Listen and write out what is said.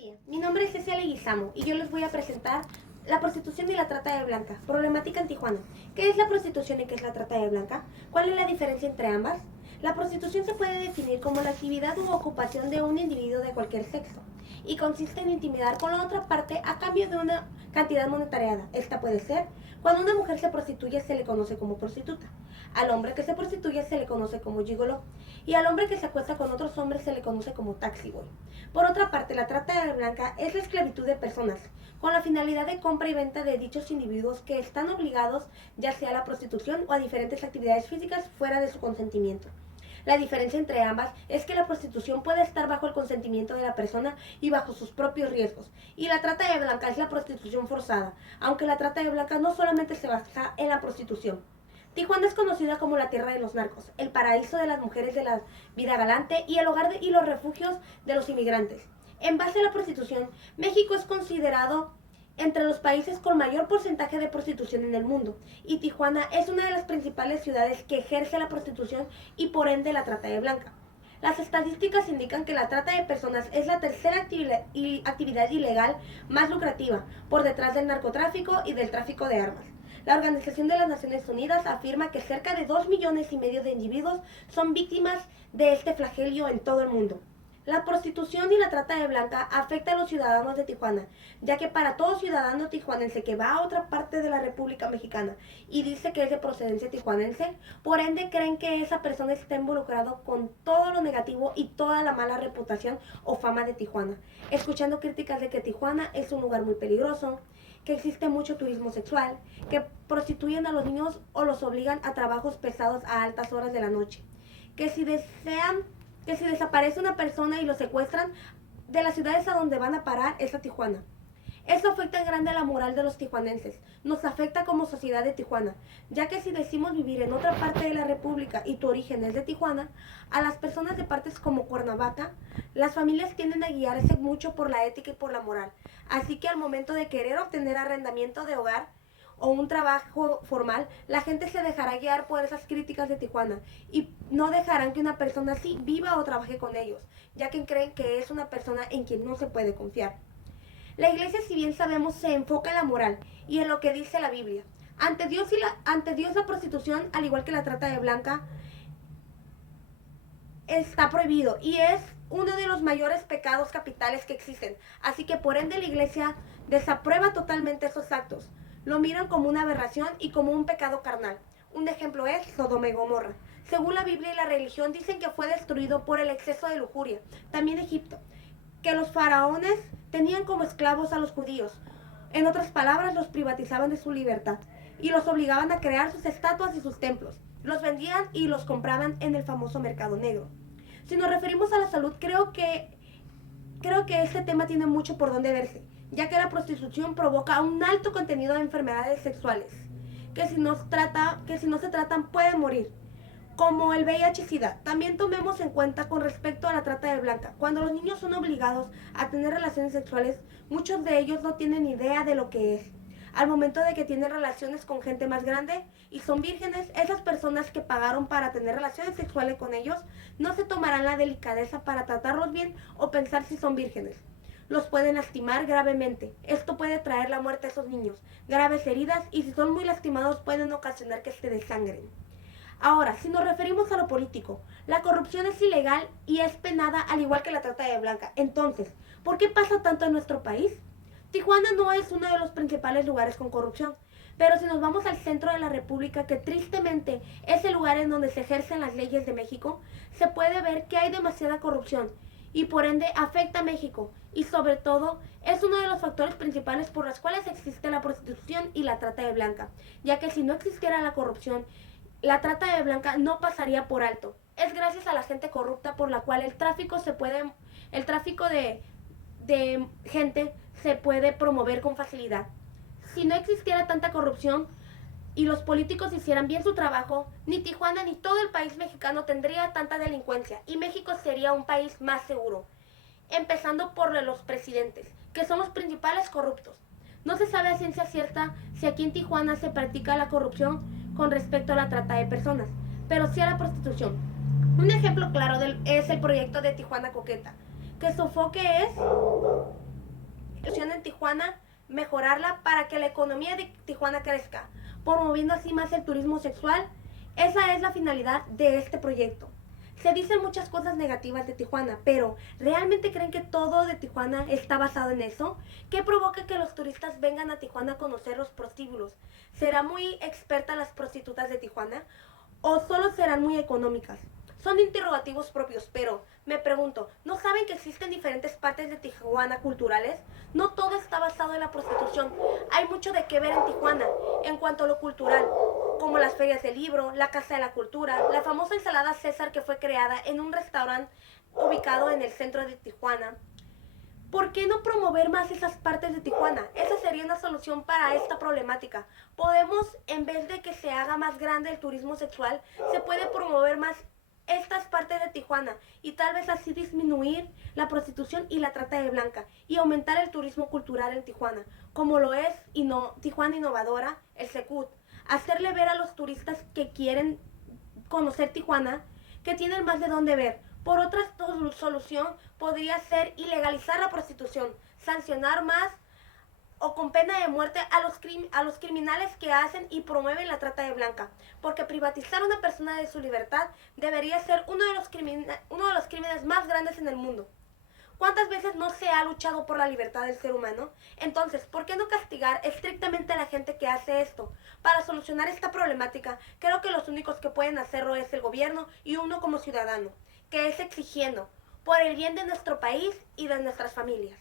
día, mi nombre es Cecilia Leguizamo y yo les voy a presentar la prostitución y la trata de blanca, problemática en Tijuana. ¿Qué es la prostitución y qué es la trata de blanca? ¿Cuál es la diferencia entre ambas? La prostitución se puede definir como la actividad u ocupación de un individuo de cualquier sexo y consiste en intimidar con la otra parte a cambio de una cantidad monetariada. Esta puede ser, cuando una mujer se prostituye se le conoce como prostituta, al hombre que se prostituye se le conoce como gigoló y al hombre que se acuesta con otros hombres se le conoce como taxi boy. Por otra parte, la trata de blanca es la esclavitud de personas con la finalidad de compra y venta de dichos individuos que están obligados ya sea a la prostitución o a diferentes actividades físicas fuera de su consentimiento. La diferencia entre ambas es que la prostitución puede estar bajo el consentimiento de la persona y bajo sus propios riesgos, y la trata de blanca es la prostitución forzada, aunque la trata de blanca no solamente se basa en la prostitución. Tijuana es conocida como la tierra de los narcos, el paraíso de las mujeres de la vida galante y el hogar y los refugios de los inmigrantes. En base a la prostitución, México es considerado entre los países con mayor porcentaje de prostitución en el mundo, y Tijuana es una de las principales ciudades que ejerce la prostitución y por ende la trata de blanca. Las estadísticas indican que la trata de personas es la tercera actividad ilegal más lucrativa, por detrás del narcotráfico y del tráfico de armas. La Organización de las Naciones Unidas afirma que cerca de 2,5 millones de individuos son víctimas de este flagelo en todo el mundo. La prostitución y la trata de blanca afecta a los ciudadanos de Tijuana, ya que para todo ciudadano tijuanense que va a otra parte de la República Mexicana y dice que es de procedencia tijuanense, por ende creen que esa persona está involucrado con todo lo negativo y toda la mala reputación o fama de Tijuana, escuchando críticas de que Tijuana es un lugar muy peligroso, que existe mucho turismo sexual, que prostituyen a los niños o los obligan a trabajos pesados a altas horas de la noche, que si desaparece una persona y lo secuestran, de las ciudades a donde van a parar es a Tijuana. Esto afecta en grande a la moral de los tijuanenses, nos afecta como sociedad de Tijuana, ya que si decimos vivir en otra parte de la república y tu origen es de Tijuana, a las personas de partes como Cuernavaca, las familias tienden a guiarse mucho por la ética y por la moral, así que al momento de querer obtener arrendamiento de hogar o un trabajo formal, la gente se dejará guiar por esas críticas de Tijuana y no dejarán que una persona así viva o trabaje con ellos, ya que creen que es una persona en quien no se puede confiar. La iglesia, si bien sabemos, se enfoca en la moral y en lo que dice la Biblia. Ante Dios la prostitución, al igual que la trata de blanca, está prohibido y es uno de los mayores pecados capitales que existen. Así que por ende la iglesia desaprueba totalmente esos actos. Lo miran como una aberración y como un pecado carnal. Un ejemplo es Sodoma y Gomorra. Según la Biblia y la religión dicen que fue destruido por el exceso de lujuria. También Egipto, que los faraones tenían como esclavos a los judíos. En otras palabras, los privatizaban de su libertad y los obligaban a crear sus estatuas y sus templos. Los vendían y los compraban en el famoso mercado negro. Si nos referimos a la salud, creo que este tema tiene mucho por donde verse, ya que la prostitución provoca un alto contenido de enfermedades sexuales, que si no se tratan pueden morir, como el VIH-Sida. También tomemos en cuenta con respecto a la trata de blanca. Cuando los niños son obligados a tener relaciones sexuales, muchos de ellos no tienen idea de lo que es. Al momento de que tienen relaciones con gente más grande y son vírgenes, esas personas que pagaron para tener relaciones sexuales con ellos no se tomarán la delicadeza para tratarlos bien o pensar si son vírgenes. Los pueden lastimar gravemente. Esto puede traer la muerte a esos niños, graves heridas, y si son muy lastimados pueden ocasionar que se desangren. Ahora, si nos referimos a lo político, la corrupción es ilegal y es penada al igual que la trata de blanca. Entonces, ¿por qué pasa tanto en nuestro país? Tijuana no es uno de los principales lugares con corrupción, pero si nos vamos al centro de la República, que tristemente es el lugar en donde se ejercen las leyes de México, se puede ver que hay demasiada corrupción y por ende afecta a México y sobre todo es uno de los factores principales por los cuales existe la prostitución y la trata de blanca, ya que si no existiera la corrupción, la trata de blanca no pasaría por alto. Es gracias a la gente corrupta por la cual el tráfico de gente se puede promover con facilidad. Si no existiera tanta corrupción y los políticos hicieran bien su trabajo, ni Tijuana ni todo el país mexicano tendría tanta delincuencia y México sería un país más seguro. Empezando por los presidentes, que son los principales corruptos. No se sabe a ciencia cierta si aquí en Tijuana se practica la corrupción con respecto a la trata de personas, pero sí a la prostitución. Un ejemplo claro es el proyecto de Tijuana Coqueta, que su enfoque es Tijuana, mejorarla para que la economía de Tijuana crezca, promoviendo así más el turismo sexual. Esa es la finalidad de este proyecto. Se dicen muchas cosas negativas de Tijuana, pero ¿realmente creen que todo de Tijuana está basado en eso? ¿Qué provoca que los turistas vengan a Tijuana a conocer los prostíbulos? ¿Será muy experta las prostitutas de Tijuana? ¿O solo serán muy económicas? Son interrogativos propios, pero me pregunto, ¿no saben que existen diferentes partes de Tijuana culturales? No todo está basado en la prostitución. Hay mucho de qué ver en Tijuana en cuanto a lo cultural, como las ferias del libro, la Casa de la Cultura, la famosa ensalada César que fue creada en un restaurante ubicado en el centro de Tijuana. ¿Por qué no promover más esas partes de Tijuana? Esa sería una solución para esta problemática. Podemos, en vez de que se haga más grande el turismo sexual, se puede promover más estas partes de Tijuana y tal vez así disminuir la prostitución y la trata de blanca y aumentar el turismo cultural en Tijuana, como lo es Tijuana Innovadora, el Secut. Hacerle ver a los turistas que quieren conocer Tijuana que tienen más de dónde ver. Por otra solución podría ser ilegalizar la prostitución, sancionar más o con pena de muerte a los criminales que hacen y promueven la trata de blanca, porque privatizar a una persona de su libertad debería ser uno de los crímenes más grandes en el mundo. ¿Cuántas veces no se ha luchado por la libertad del ser humano? Entonces, ¿por qué no castigar estrictamente a la gente que hace esto? Para solucionar esta problemática, creo que los únicos que pueden hacerlo es el gobierno y uno como ciudadano, que es exigiendo por el bien de nuestro país y de nuestras familias.